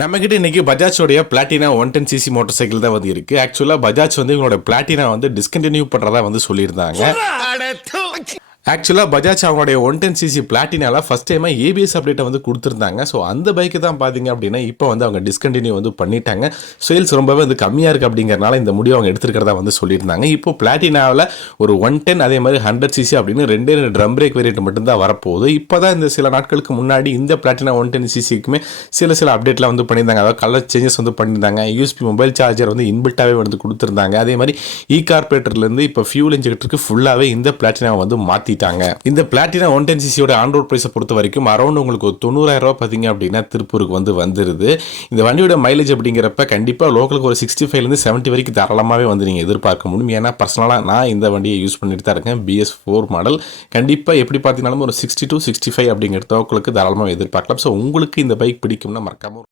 நம்மக்கிட்ட இன்றைக்கி பஜாஜோடைய Platina one ten CC motorcycle தான் வந்து இருக்குது ஆக்சுவலாக பஜாஜ் வந்து இவங்களோட பிளாட்டினா வந்து டிஸ்கண்டினியூ பண்ணுறதா வந்து சொல்லியிருந்தாங்க. ஆக்சுவலாக பஜாஜ் அவங்களுடைய ஒன் டென் சிசி பிளாட்டினால ஃபஸ்ட் டைமாக ஏபிஎஸ் அப்டேட்டை வந்து கொடுத்துருந்தாங்க. ஸோ அந்த பைக்கு தான் பார்த்தீங்க அப்படின்னா இப்போ வந்து அவங்க டிஸ்கண்டினியூ வந்து பண்ணிட்டாங்க. சேல்ஸ் ரொம்பவே வந்து கம்மியாக இருக்குது அப்படிங்கிறனால இந்த முடிவு அவங்க எடுத்துருக்கிறதா வந்து சொல்லியிருந்தாங்க. இப்போ பிளாட்டினாவில் ஒரு ஒன் டென் அதே மாதிரி ஹண்ட்ரட் சிசி அப்படின்னு ரெண்டே ரெண்டு ட்ரம் பிரேக் வேரியன்ட் மட்டும்தான் வரப்போகுது. இப்போ தான் இந்த சில நாட்களுக்கு முன்னாடி இந்த பிளாட்டினா ஒன் டென் சிசிக்குமே சில சில அப்டேட்லாம் வந்து பண்ணியிருந்தாங்க. அதாவது கலர் சேஞ்சஸ் வந்து பண்ணியிருந்தாங்க. யூஎஸ்பி மொபைல் சார்ஜர் வந்து இன்பில்ட்டாகவே வந்து கொடுத்துருந்தாங்க. அதே மாதிரி இ கார்பரேட்டர்லேருந்து இப்போ ஃபியூல் இன்ஜெக்டருக்கு ஃபுல்லாகவே இந்த பிளாட்டினாவை வந்து மாற்றி வெளியிட்டாங்க இந்த பிளாட்டினா ஒன் டென் சிசியோட ஆண்ட்ராய்ட் ப்ரைஸை பொறுத்த வரைக்கும் அரௌண்ட் உங்களுக்கு ஒரு தொண்ணூறாயிரம் ரூபாய் பார்த்தீங்க அப்படின்னா திருப்பூருக்கு வந்து வந்துருது. இந்த வண்டியோட மைலேஜ் அப்படிங்கிறப்ப கண்டிப்பாக லோக்கலுக்கு ஒரு சிக்ஸ்டி ஃபைவ்லேருந்து செவன்ட்டி வரைக்கும் தாராளமாகவே வந்து நீங்கள் எதிர்பார்க்க முடியும். ஏன்னா பர்சனலாக நான் இந்த வண்டியை யூஸ் பண்ணிட்டு தான் இருக்கேன். பிஎஸ் ஃபோர் மாடல் கண்டிப்பாக எப்படி பார்த்தீங்கன்னாலும் ஒரு சிக்ஸ்டி டூ சிக்ஸ்டி ஃபைவ் அப்படிங்கிற உங்களுக்கு தாராளமாக எதிர்பார்க்கலாம். ஸோ உங்களுக்கு இந்த பைக் பிடிக்கும்னா மறக்காமல்